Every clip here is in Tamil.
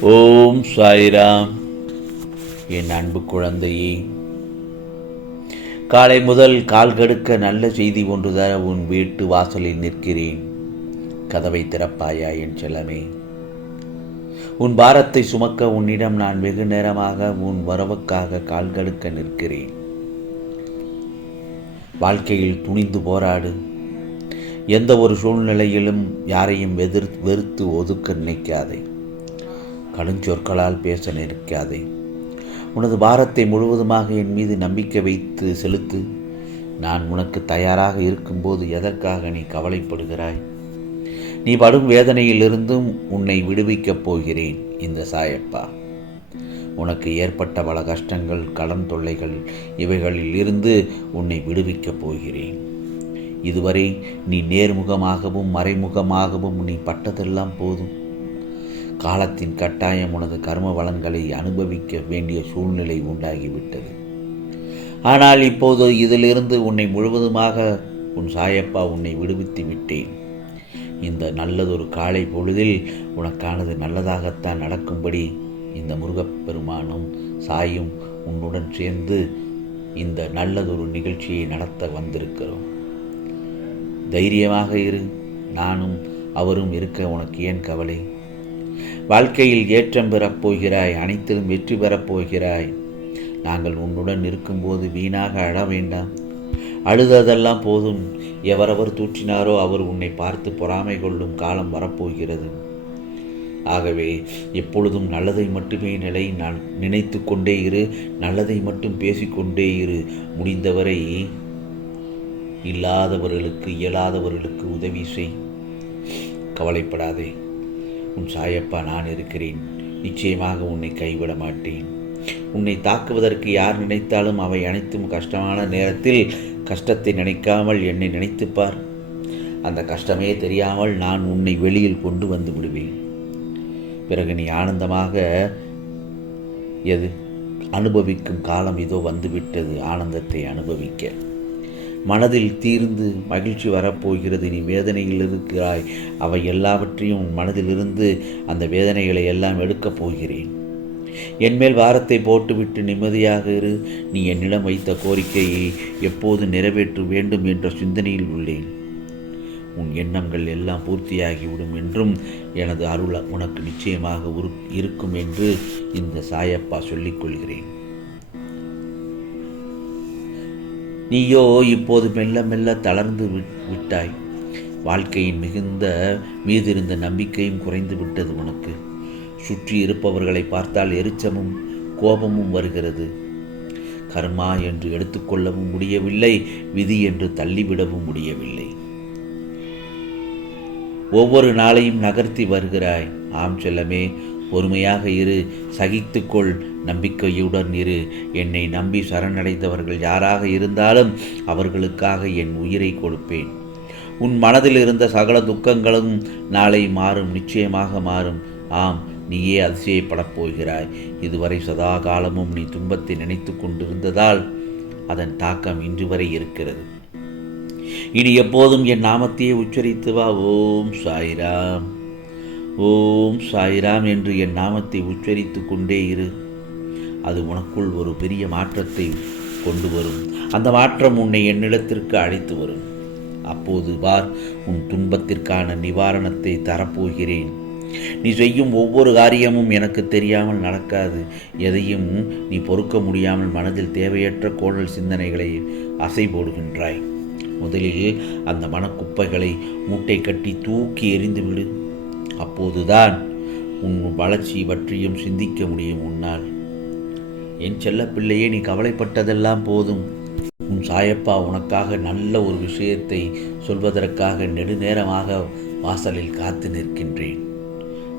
ஓம் சாய்ராம். என் அன்பு குழந்தையே காலை முதல் கால் கடுக்க நல்ல செய்தி ஒன்று தர உன் வீட்டு வாசலில் நிற்கிறேன். கதவை திறப்பாயா என் செல்லமே? உன் பாரத்தை சுமக்க உன்னிடம் நான் வெகு நேரமாக உன் வரவுக்காக கால் கடுக்க நிற்கிறேன். வாழ்க்கையில் துணிந்து போராடு. எந்த ஒரு சூழ்நிலையிலும் யாரையும் எதிர் வெறுத்து ஒதுக்க நினைக்காதே. கடுஞ்சொற்களால் பேச நிற்காதே உனது பாரத்தை முழுவதுமாக என் மீது நம்பிக்கை வைத்து செலுத்து. நான் உனக்கு தயாராக இருக்கும்போது எதற்காக நீ கவலைப்படுகிறாய்? நீ படும் வேதனையிலிருந்தும் உன்னை விடுவிக்கப் போகிறேன் இந்த சாயப்பா. உனக்கு ஏற்பட்ட பல கஷ்டங்கள் கடன் தொல்லைகள் இவைகளில் இருந்து உன்னை விடுவிக்கப் போகிறேன். இதுவரை நீ நேர்முகமாகவும் மறைமுகமாகவும் நீ பட்டதெல்லாம் போதும். காலத்தின் கட்டாயம் உனது கர்ம வளங்களை அனுபவிக்க வேண்டிய சூழ்நிலை உண்டாகிவிட்டது. ஆனால் இப்போது இதிலிருந்து உன்னை முழுவதுமாக உன் சாயப்பா உன்னை விடுவித்து விட்டேன். இந்த நல்லதொரு காலை பொழுதில் உனக்கானது நல்லதாகத்தான் நடக்கும்படி இந்த முருகப்பெருமானும் சாயும் உன்னுடன் சேர்ந்து இந்த நல்லதொரு நிகழ்ச்சியை நடத்த வந்திருக்கிறோம். தைரியமாக இரு. நானும் அவரும் இருக்க உனக்கு ஏன் கவலை? வாழ்க்கையில் ஏற்றம் பெறப்போகிறாய் அனைத்திலும் வெற்றி பெறப் போகிறாய். நாங்கள் உன்னுடன் இருக்கும்போது வீணாக அழ வேண்டாம். அழுததெல்லாம் போதும். எவரவர் தூற்றினாரோ அவர் உன்னை பார்த்து பொறாமை கொள்ளும் காலம் வரப்போகிறது. ஆகவே எப்பொழுதும் நல்லதை மட்டுமே நிலை நான் நினைத்து கொண்டே இரு. நல்லதை மட்டும் பேசிக்கொண்டே இரு. முடிந்தவரை இல்லாதவர்களுக்கு இயலாதவர்களுக்கு உதவி செய். கவலைப்படாதே. உன் சாயப்பா நான் இருக்கிறேன். நிச்சயமாக உன்னை கைவிட மாட்டேன். உன்னை தாக்குவதற்கு யார் நினைத்தாலும் அவை அனைத்தும் கஷ்டமான நேரத்தில் கஷ்டத்தை நினைக்காமல் என்னை நினைத்துப்பார் அந்த கஷ்டமே தெரியாமல் நான் உன்னை வெளியில் கொண்டு வந்து விடுவேன். பிறகு நீ ஆனந்தமாக எது? அனுபவிக்கும் காலம் இதோ வந்துவிட்டது. ஆனந்தத்தை அனுபவிக்க. மனதில் தீர்ந்து மகிழ்ச்சி வரப்போகிறது. நீ வேதனையில் இருக்கிறாய். அவை எல்லாவற்றையும் உன் மனதிலிருந்து அந்த வேதனைகளை எல்லாம் எடுக்கப் போகிறேன். என்மேல் வாரத்தை போட்டுவிட்டு நிம்மதியாக இரு. நீ என்னிடம் வைத்த கோரிக்கையை எப்போது நிறைவேற்ற வேண்டும் என்ற சிந்தனையில் உள்ளேன். உன் எண்ணங்கள் எல்லாம் பூர்த்தியாகிவிடும் என்றும் எனது அருள் உனக்கு நிச்சயமாக இருக்கும் என்று இந்த சாயப்பா சொல்லிக் நீயோ இப்போது மெல்ல மெல்ல தளர்ந்து விட்டாய். வாழ்க்கையின் மிகுந்த மீதிருந்த நம்பிக்கையும் குறைந்து விட்டது உனக்கு. சுற்றி இருப்பவர்களை பார்த்தால் எரிச்சமும் கோபமும் வருகிறது. கர்மா என்று எடுத்துக்கொள்ளவும் முடியவில்லை விதி என்று தள்ளிவிடவும் முடியவில்லை. ஒவ்வொரு நாளையும் நகர்த்தி வருகிறாய். ஆம் செல்லமே பொறுமையாக இரு சகித்துக்கொள் நம்பிக்கையுடன் இரு. என்னை நம்பி சரணடைந்தவர்கள் யாராக இருந்தாலும் அவர்களுக்காக என் உயிரை கொடுப்பேன். உன் மனதில் இருந்த சகல துக்கங்களும் நாளை மாறும் நிச்சயமாக மாறும். ஆம் நீயே அதிசயப்படப் போகிறாய். இதுவரை சதா காலமும் நீ துன்பத்தை நினைத்து கொண்டிருந்ததால் அதன் தாக்கம் இன்று வரை இருக்கிறது. இனி எப்போதும் என் நாமத்தையே உச்சரித்து வா. ஓம் சாய்ராம். ஓம் சாய்ராம் என்று என் நாமத்தை உச்சரித்து கொண்டே இரு. அது உனக்குள் ஒரு பெரிய மாற்றத்தை கொண்டு வரும். அந்த மாற்றம் உன்னை என்னிடத்திற்கு அழைத்து வரும். அப்போது பார் உன் துன்பத்திற்கான நிவாரணத்தை தரப்போகிறேன். நீ செய்யும் ஒவ்வொரு காரியமும் எனக்கு தெரியாமல் நடக்காது. எதையும் நீ பொறுக்க முடியாமல் மனதில் தேவையற்ற கோடல் சிந்தனைகளை அசை போடுகின்றாய். முதலில் அந்த மனக்குப்பைகளை மூட்டை கட்டி தூக்கி எறிந்துவிடு. அப்போதுதான் உன் வளர்ச்சி பற்றியும் சிந்திக்க முடியும் உன்னால். என் செல்ல பிள்ளையே நீ கவலைப்பட்டதெல்லாம் போதும். உன் சாயப்பா உனக்காக நல்ல ஒரு விஷயத்தை சொல்வதற்காக நெடுநேரமாக வாசலில் காத்து நிற்கின்றேன்.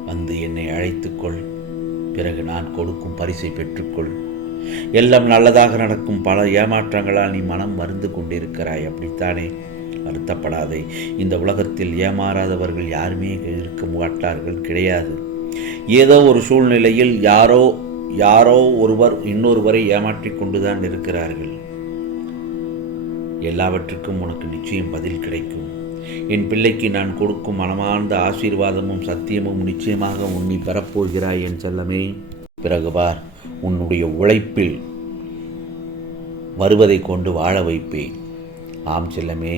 வந்து என்னை அழைத்துக்கொள். பிறகு நான் கொடுக்கும் பரிசை பெற்றுக்கொள். எல்லாம் நல்லதாக நடக்கும். பல ஏமாற்றங்களால் நீ மனம் மருந்து கொண்டிருக்கிறாய். அப்படித்தானே? வருத்தப்படாதே. இந்த உலகத்தில் ஏமாறாதவர்கள் யாருமே இருக்க மாட்டார்கள் கிடையாது. ஏதோ ஒரு சூழ்நிலையில் யாரோ யாரோ ஒருவர் இன்னொருவரை ஏமாற்றி கொண்டுதான் இருக்கிறார்கள். எல்லாவற்றுக்கும் உனக்கு நிச்சயம் பதில் கிடைக்கும். என் பிள்ளைக்கு நான் கொடுக்கும் மனமார்ந்த ஆசீர்வாதமும் சத்தியமும் நிச்சயமாக உன்னை பெறப்போகிறாய் என் செல்லமே. பிறகு பார் உன்னுடைய உழைப்பில் வருவதை கொண்டு வாழ வைப்பேன். ஆம் செல்லமே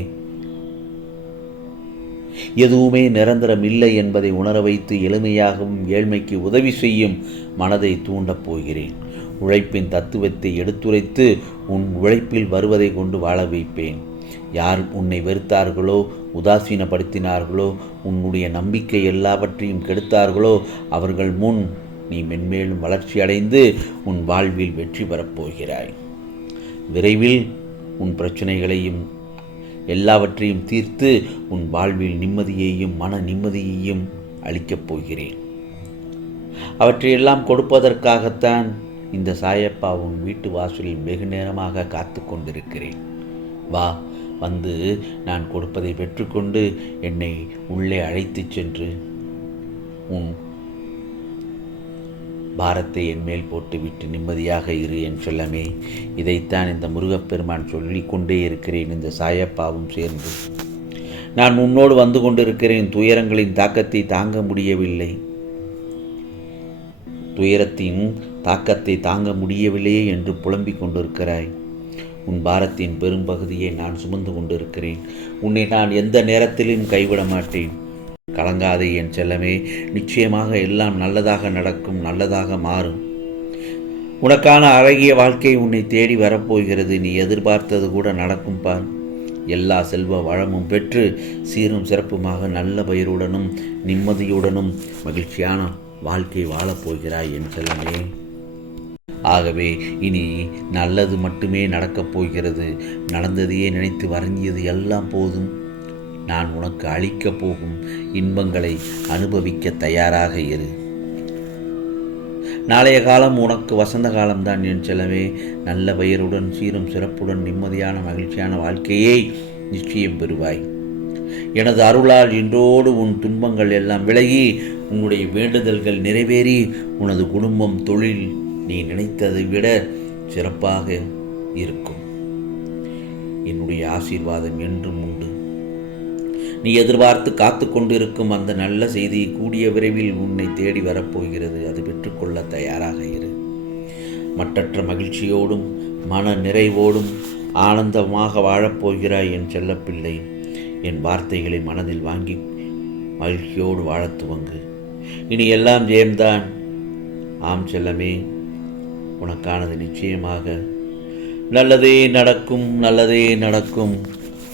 எதுவுமே நிரந்தரம் இல்லை என்பதை உணர வைத்து எளிமையாகவும் ஏழ்மைக்கு உதவி செய்யும் மனதை தூண்டப் போகிறேன். உழைப்பின் தத்துவத்தை எடுத்துரைத்து உன் உழைப்பில் வருவதை கொண்டு வாழ வைப்பேன். யார் உன்னை வெறுத்தார்களோ உதாசீனப்படுத்தினார்களோ உன்னுடைய நம்பிக்கை எல்லாவற்றையும் கெடுத்தார்களோ அவர்கள் முன் நீ மென்மேலும் வளர்ச்சி அடைந்து உன் வாழ்வில் வெற்றி பெறப் போகிறாய். விரைவில் உன் பிரச்சனைகளையும் எல்லாவற்றையும் தீர்த்து உன் வாழ்வில் நிம்மதியையும் மன நிம்மதியையும் அளிக்கப் போகிறேன். அவற்றையெல்லாம் கொடுப்பதற்காகத்தான் இந்த சாயப்பா உன் வீட்டு வாசலில் வெகு நேரமாக காத்து கொண்டிருக்கிறேன். வா வந்து நான் கொடுப்பதை பெற்றுக்கொண்டு என்னை உள்ளே அழைத்துச் சென்று உன் பாரத்தை என் மேல் போட்டுவிட்டு நிம்மதியாக இரு என் செல்லமே. இதைத்தான் இந்த முருகப்பெருமான் சொல்லிக் கொண்டே இருக்கிறேன் இந்த சாயப்பாவும் சேர்ந்து. நான் உன்னோடு வந்து கொண்டிருக்கிறேன். துயரங்களின் தாக்கத்தை தாங்க முடியவில்லை. துயரத்தின் தாக்கத்தை தாங்க முடியவில்லையே என்று புலம்பிக் கொண்டிருக்கிறாய். உன் பாரத்தின் பெரும்பகுதியை நான் சுமந்து கொண்டிருக்கிறேன். உன்னை நான் எந்த நேரத்திலும் கைவிட மாட்டேன். கலங்காதே என் செல்லமே நிச்சயமாக எல்லாம் நல்லதாக நடக்கும் நல்லதாக மாறும். உனக்கான அழகிய வாழ்க்கை உன்னை தேடி வரப்போகிறது நீ எதிர்பார்த்தது கூட நடக்கும் பார். எல்லா செல்வ வளமும் பெற்று சீரும் சிறப்புமாக நல்ல பயிருடனும் நிம்மதியுடனும் மகிழ்ச்சியான வாழ்க்கை வாழப்போகிறாய் என் செல்லமே. ஆகவே இனி நல்லது மட்டுமே நடக்கப் போகிறது. நடந்ததையே நினைத்து வரைஞ்சியது எல்லாம் போதும். நான் உனக்கு அளிக்கப் போகும் இன்பங்களை அனுபவிக்க தயாராக இரு. நாளைய காலம் உனக்கு வசந்த காலம்தான் என் செல்லவே நல்ல பெயருடன் சீரும் சிறப்புடன் நிம்மதியான மகிழ்ச்சியான வாழ்க்கையை நிச்சயம் பெறுவாய். எனது அருளால் இன்றோடு உன் துன்பங்கள் எல்லாம் விலகி உன்னுடைய வேண்டுதல்கள் நிறைவேறி உனது குடும்பம் தொழில் நீ நினைத்ததை விட சிறப்பாக இருக்கும். என்னுடைய ஆசீர்வாதம் என்றும் உண்டு. நீ எதிர்பார்த்து காத்து கொண்டிருக்கும் அந்த நல்ல செய்தி கூடிய விரைவில் உன்னை தேடி வரப்போகிறது. அது பெற்றுக்கொள்ள தயாராக இரு. மற்றற்ற மகிழ்ச்சியோடும் மன நிறைவோடும் ஆனந்தமாக வாழப்போகிறாய் என் செல்லப்பிள்ளை. என் வார்த்தைகளை மனதில் வாங்கி மகிழ்ச்சியோடு வாழத் துவங்கு. இனி எல்லாம் ஜெயம்தான். ஆம் செல்லமே உனக்கானது நிச்சயமாக. நல்லதே நடக்கும் நல்லதே நடக்கும்.